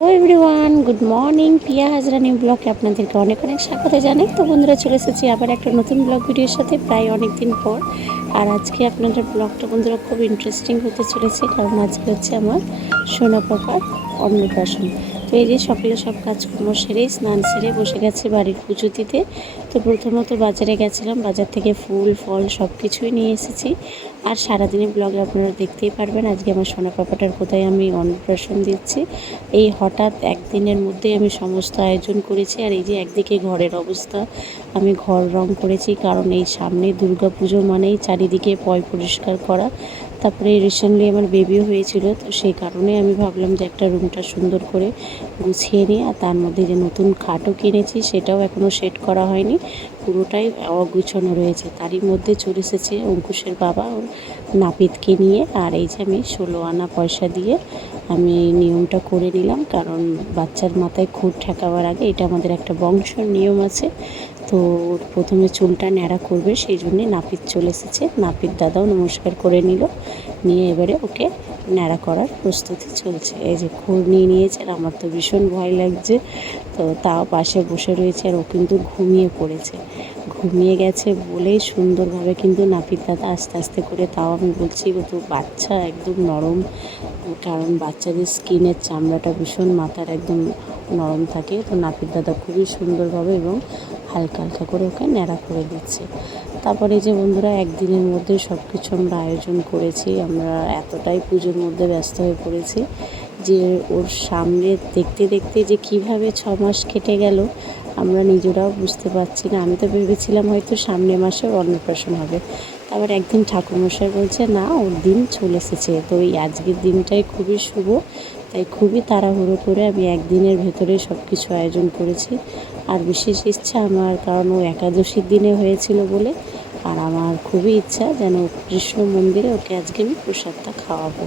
Everyone, good morning. Priya হাজরানি ব্লগে আপনাদেরকে অনেক অনেক স্বাগত জানাই। তো বন্ধুরা, চলে এসেছি আবার একটা নতুন ব্লগ ভিডিওর সাথে প্রায় অনেক দিন পর। আর আজকে আপনাদের ব্লগটা বন্ধুরা খুব ইন্টারেস্টিং হতে চলেছে, কারণ আজকে হচ্ছে আমার সোনা পাপার অন্নপ্রাশন। তো এই যে সকালে সব কাজকর্ম সেরে স্নান সেরে বসে গেছে বাড়ির পুজো দিতে। তো প্রথমত বাজারে গেছিলাম, বাজার থেকে ফুল ফল সব কিছুই নিয়ে এসেছি। আর সারাদিনের ব্লগে আপনারা দেখতেই পারবেন আজকে আমার সোনা পাপাটার কোথায় আমি অন্নপ্রাশন দিচ্ছি। এই হঠাৎ একদিনের মধ্যে আমি সমস্ত আয়োজন করেছি। আর এই যে একদিকে ঘরের অবস্থা, আমি ঘর রং করেছি, কারণ এই সামনে দুর্গা পুজো মানেই চারিদিকে পয় পরিষ্কার করা। তারপরে রিসেন্টলি আমার বেবিও হয়েছিল, তো সেই কারণে আমি ভাবলাম যে একটা রুমটা সুন্দর করে গুছিয়ে নিই। আর তার মধ্যে যে নতুন খাটও কিনেছি সেটাও এখনও সেট করা হয়নি, পুরোটাই অগুছানো রয়েছে। তারই মধ্যে চলে এসেছে অঙ্কুশের বাবা ওর নাপিতকে নিয়ে। আর এই যে আমি 16 আনা পয়সা দিয়ে আমি এই নিয়মটা করে নিলাম, কারণ বাচ্চার মাথায় খুঁট ঠেকাবার আগে, এটা আমাদের একটা বংশের নিয়ম আছে। তো প্রথমে চুলটা ন্যাড়া করবে, সেই জন্যে নাপিত চলে এসেছে। নাপিত দাদাও নমস্কার করে নিল, নিয়ে এবারে ওকে ন্যাড়া করার প্রস্তুতি চলছে। এই যে খুঁড় নিয়ে নিয়েছে, আর আমার তো ভীষণ ভয় লাগছে। তো তাও পাশে বসে রয়েছে, আর ও কিন্তু ঘুমিয়ে পড়েছে। ঘুমিয়ে গেছে বলেই সুন্দরভাবে কিন্তু নাপিত দাদা আস্তে আস্তে করে, তাও আমি বলছি ও তো বাচ্চা একদম নরম, কারণ বাচ্চাদের স্কিনের চামড়াটা ভীষণ মাথার একদম নরম থাকে। তো নাপিত দাদা খুবই সুন্দরভাবে এবং হালকা হালকা করে ওকে ন্যাড়া করে দিচ্ছে। তারপরে যে বন্ধুরা, একদিনের মধ্যে সব কিছু আমরা আয়োজন করেছি। আমরা এতটাই পুজোর মধ্যে ব্যস্ত হয়ে পড়েছি যে ওর সামনে দেখতে দেখতে যে কিভাবে 6 মাস কেটে গেল আমরা নিজেরাও বুঝতে পারছি না। আমি তো ভেবেছিলাম হয়তো সামনের মাসে ওর অন্নপ্রাশন হবে। তারপর একদিন ঠাকুরমশাই বলছে না, ওর দিন চলে এসেছে। তো এই আজকের দিনটাই খুবই শুভ, তাই খুবই তাড়াহুড়ো করে আমি একদিনের ভেতরে সব কিছু আয়োজন করেছি। আর বিশেষ ইচ্ছা আমার, কারণ ও একাদশীর দিনে হয়েছিল বলে। আর আমার খুবই ইচ্ছা যেন কৃষ্ণ মন্দিরে ওকে আজকে আমি প্রসাদটা খাওয়াবো।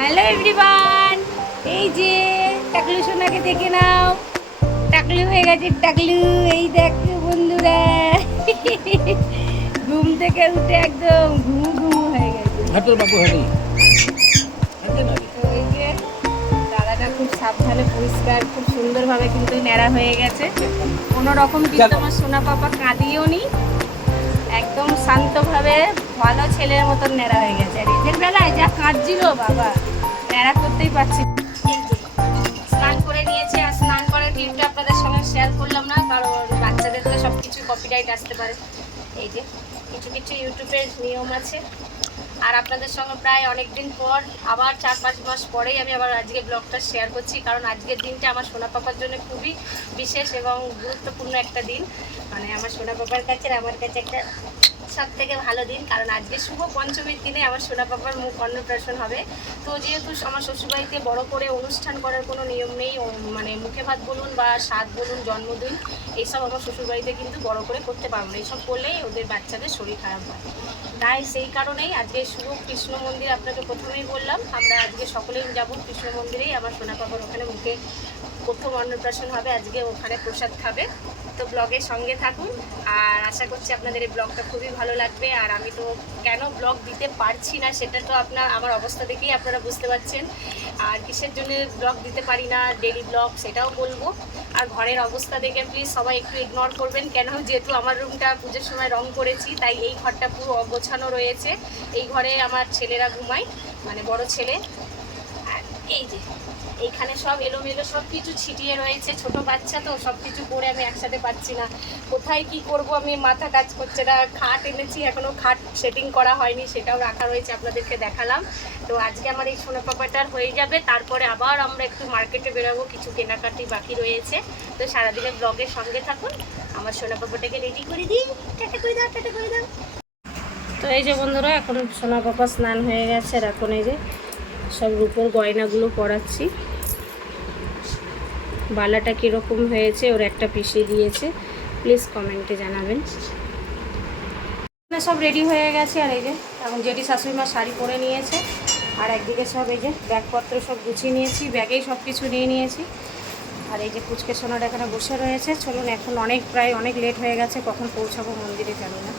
হ্যালো এভরিওয়ান, এই যে টাকলু সোনাকে দেখে নাও। টাকলু হয়ে গেছে টাকলু। এই দেখো বন্ধুরা, ঘুম থেকে উঠে একদম ঘুমু ঘুমু হয়ে গেছে। তো এই যে দাদাটা খুব সাবধানে পরিষ্কার খুব সুন্দরভাবে কিন্তু ন্যাড়া হয়ে গেছে। কোনো রকম কিন্তু আমার সোনা পাপা কাঁদিও নি, একদম শান্তভাবে ভালো ছেলের মতন ন্যাড়া হয়ে গেছে। আর এদের বেলায় যা কাঁদছিল বাবা, ন্যাড়া করতেই পারছি। স্নান করে নিয়েছে, আর স্নান করার ক্লিপটা আপনাদের সঙ্গে শেয়ার করলাম না, কারণ বাচ্চাদের তো সব কিছু কপিরাইট আসতে পারে। এই যে কিছু কিছু ইউটিউবের নিয়ম আছে। আর আপনাদের সঙ্গে প্রায় অনেক দিন পর, আবার 4-5 মাস পরেই আমি আবার আজকে ব্লগটা শেয়ার করছি, কারণ আজকের দিনটা আমার সোনা পাপার জন্য খুবই বিশেষ এবং গুরুত্বপূর্ণ একটা দিন। মানে আমার সোনা পাপার কাছে আমার কাছে একটা সব থেকে ভালো দিন, কারণ আজকে শুভ পঞ্চমীর দিনে আমার সোনা পাপার মুখ অন্নপ্রাশন হবে। তো যেহেতু আমার শ্বশুরবাড়িতে বড় করে অনুষ্ঠান করার কোনো নিয়ম নেই, মানে মুখে ভাত বলুন বা স্বাদ বলুন, জন্মদিন, এইসব আমার শ্বশুরবাড়িতে কিন্তু বড় করে করতে পারবো না। এইসব করলেই ওদের বাচ্চাদের শরীর খারাপ হয়। তাই সেই কারণেই আজকে শুভ কৃষ্ণ মন্দির, আপনাকে প্রথমেই বললাম আমরা আজকে সকলেই যাব কৃষ্ণ মন্দিরেই। আমার সোনা পাপার ওখানে মুখে প্রথম অন্নপ্রাশন হবে, আজকে ওখানে প্রসাদ খাবে। তো ব্লগের সঙ্গে থাকুন, আর আশা করছি আপনাদের এই ব্লগটা খুবই ভালো লাগবে। আর আমি তো কেন ব্লগ দিতে পারছি না সেটা তো আমার অবস্থা দেখেই আপনারা বুঝতে পারছেন। আর কিসের জন্য ব্লগ দিতে পারি না, ডেলি ব্লগ, সেটাও বলবো। আর ঘরের অবস্থা দেখে প্লিজ সবাই একটু ইগনোর করবেন, কেন যেহেতু আমার রুমটা পুজোর সময় রং করেছি, তাই এই ঘরটা পুরো অগোছানো রয়েছে। এই ঘরে আমার ছেলেরা ঘুমায়, মানে বড় ছেলে। আর এই যে এইখানে সব এলোমেলো সব কিছু ছিটিয়ে রয়েছে, ছোট বাচ্চা তো সব কিছু করে আমি একসাথে পাচ্ছি না, কোথায় কি করব আমি মাথা কাজ করছে না। খাট এনেছি, এখনও খাট সেটিং করা হয়নি, সেটাও রাখা রয়েছে, আপনাদেরকে দেখালাম। তো আজকে আমার এই সোনা পাপাটার হয়ে যাবে, তারপরে আবার আমরা একটু মার্কেটে বেরোবো, কিছু কেনাকাটি বাকি রয়েছে। তো সারাদিনের ব্লগের সঙ্গে থাকুন, আমার সোনা পাপাটাকে রেডি করে দিই। টাটা করে দাও, টাটা করে দাও। তো এই যে বন্ধুরা, এখন সোনা পাপা স্নান হয়ে গেছে, আর এখন এই যে সব রূপোর গয়নাগুলো পরাচ্ছি। বালাটা কীরকম হয়েছে, ওর একটা পিসি দিয়েছে, প্লিজ কমেন্টে জানাবেন। সব রেডি হয়ে গেছে, আর এই যে এখন জেঠি শাশুড়ি মা শাড়ি পরে নিয়েছে, আর একদিকে সব এই যে ব্যাগপত্র সব গুছিয়ে নিয়েছি, ব্যাগেই সব কিছু নিয়ে নিয়েছি। আর এই যে পুচকে সোনার এখানে বসে রয়েছে। চলুন, এখন প্রায় অনেক লেট হয়ে গেছে, কখন পৌঁছাবো মন্দিরে জানি না।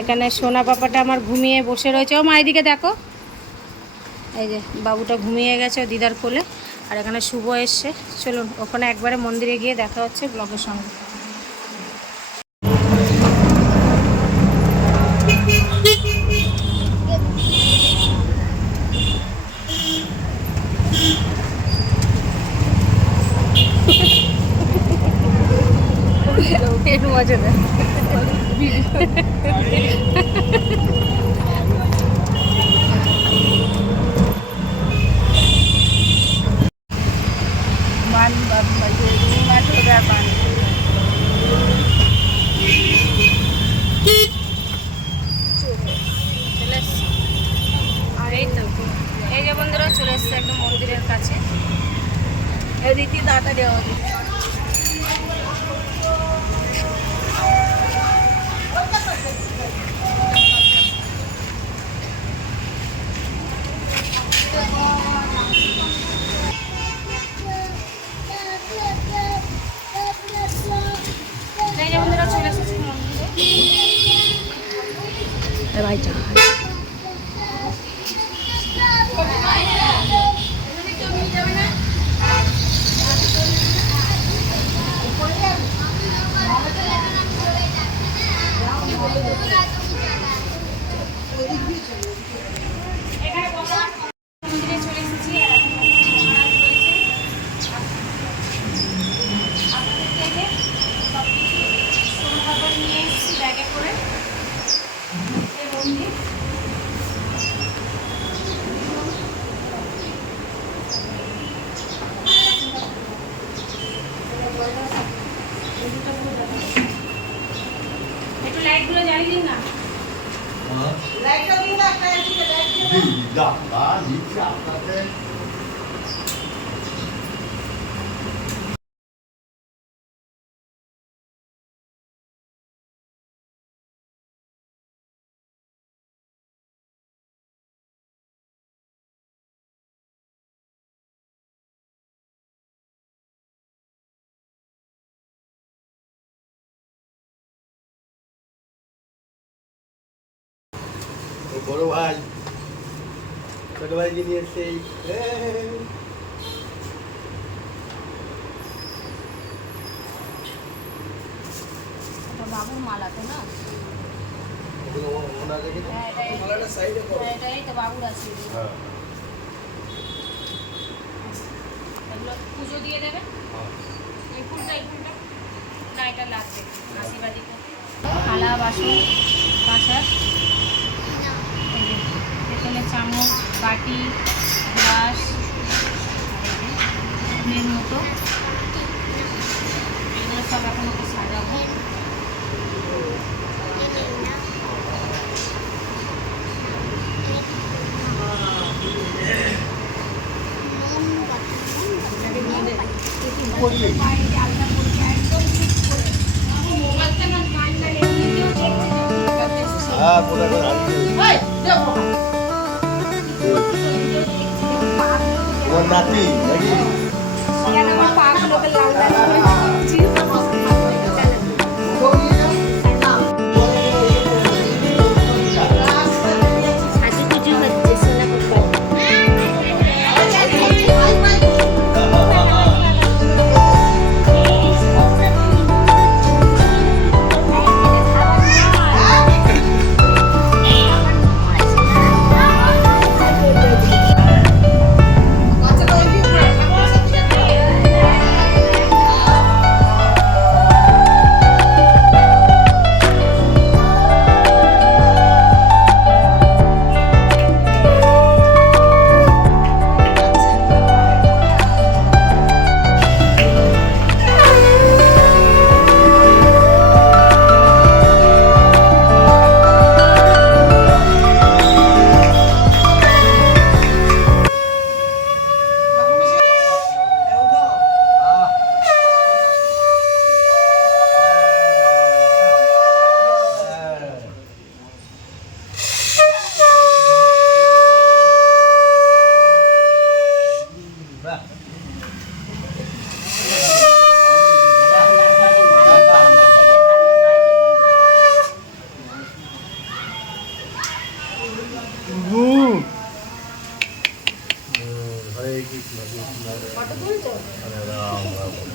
এখানে সোনা পাপাটা আমার ঘুমিয়ে বসে রয়েছে। ও মা এদিকে দেখো, এই যে বাবুটা ঘুমিয়ে গেছে ও দিদার কোলে, আর এখানে শুভ এসছে। চলুন ওখানে একবারে মন্দিরে গিয়ে দেখা হচ্ছে ব্লগের সঙ্গে। একটু মজা দেয়। আর এই তো এই যে বন্ধুরা চলে এসছে একদম মন্দিরের কাছে। রীতি তাড়াতাড়ি চলে এসেছি মন্দিরে। ভাই যা মন্দিরে চলে এসেছি। আপনাদেরকে সব কিছু সোনাভাবে নিয়ে এসেছি ব্যাগে করে মন্দির। একটু লাইটগুলো জ্বালিয়ে দিন না। লাইটটা দিন না, একটা এদিকে লাইট দিন না। নিচে আপনাদের বড় ভাই ছোট ভাই নিয়ে এসে বাবুর মালা তো না, এটাই তো বাবুর আছে। এগুলো পুজো দিয়ে দেবে। এই ফুলটা না, এটা লাগবে আশীর্বাদী থালা বাসন কাঁসার, পেতলের চামচ বাটি গ্লাস ফুলের মতো, এগুলো সব এখন ওকে সাজাবো। নাতি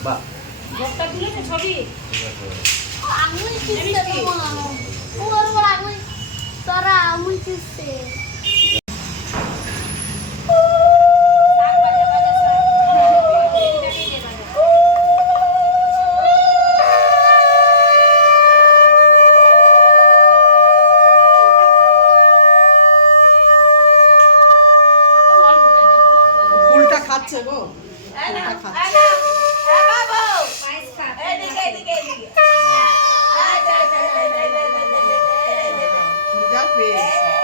বাহ ভোগটা তুলেছে ছবি আঙুল কিসে ওর আঙুল তোরা আঙুল কিসে ফুলটা খাচ্ছে গো ফুলটা খাচ্ছে খিদা পেয়েছে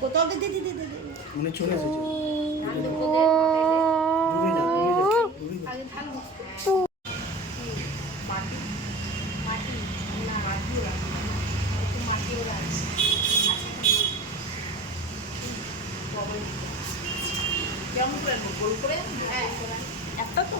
কোথাও দে দে দে দে দে মনে চলে এসেছে কেমন করে গোল করে হ্যাঁ একটা তো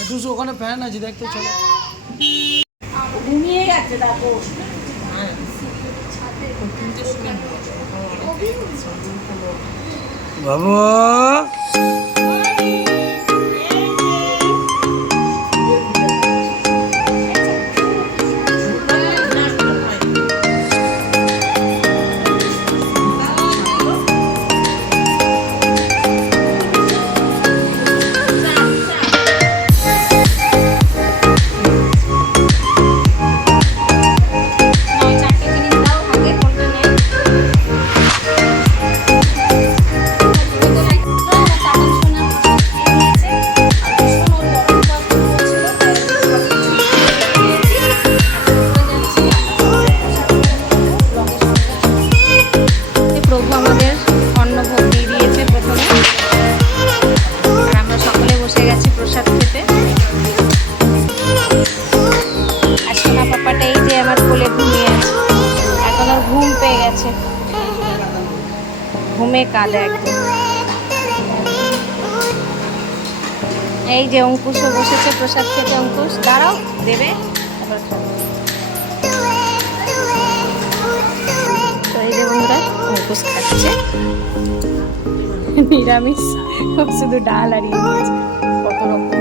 একটু ওখানে ফ্যান আছে দেখতে চলো ঘুমিয়ে গেছে দেখো বাবু প্রভু আমাদের অন্নভোগ দিয়ে দিয়েছে প্রথমে আর আমরা সকলে বসে গেছি প্রসাদ খেতে আর সোনা পাপাটা এই যে আমার কোলে ঘুমিয়ে আছে এখন ওর ঘুম পেয়ে গেছে ঘুমে কাঁদে একদম এই যে অঙ্কুশও বসেছে প্রসাদ খেতে অঙ্কুশ দাঁড়াও দেবে তারপর খাবো তো এই যে বন্ধুরা অঙ্কুশ খাচ্ছে নিরামিষ শুধু ডাল আর ইয়ে দিয়েছে কত রকম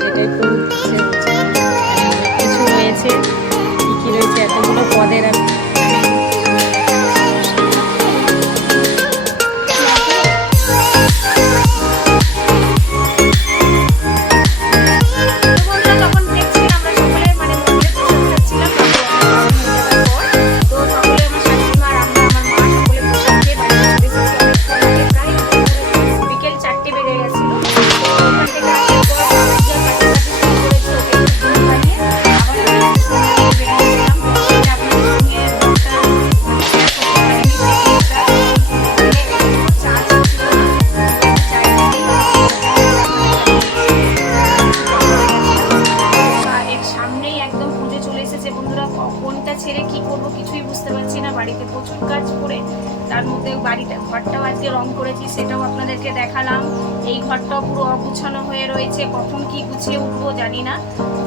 যেটাই তো উঠছে কিছু রয়েছে কী কী রয়েছে এতগুলো পদের আমি তখন দেখছি আমরা সকলে মানে মন্দিরে প্রসাদ খাচ্ছিলাম ছেড়ে কি করব কিছুই বুঝতে পারছি না। বাড়িতে প্রচুর কাজ করে তার মধ্যে ঘরটাও আজকে রং করেছি, সেটাও আপনাদেরকে দেখালাম। এই ঘরটাও পুরো অগুছানো হয়ে রয়েছে, কখন কি গুছিয়ে উঠবো জানি না।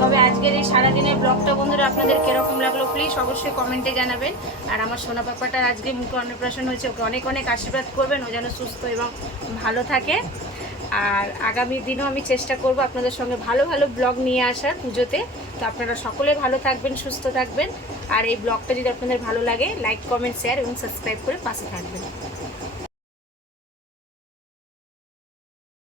তবে আজকের এই সারাদিনের ব্লগটা বন্ধুরা আপনাদের কিরকম লাগলো প্লিজ অবশ্যই কমেন্টে জানাবেন। আর আমার সোনা পাপাটার আজকে মুখে অন্নপ্রাশন হয়েছে, ওকে অনেক অনেক আশীর্বাদ করবেন, ও যেন সুস্থ এবং ভালো থাকে। আর আগামী দিনেও আমি চেষ্টা করব আপনাদের সঙ্গে ভালো ভালো ব্লগ নিয়ে আসার পুজোতে। তো আপনারা সকলে ভালো থাকবেন, সুস্থ থাকবেন। আর এই ব্লগটা যদি আপনাদের ভালো লাগে লাইক, কমেন্ট, শেয়ার এবং সাবস্ক্রাইব করে পাশে থাকবেন।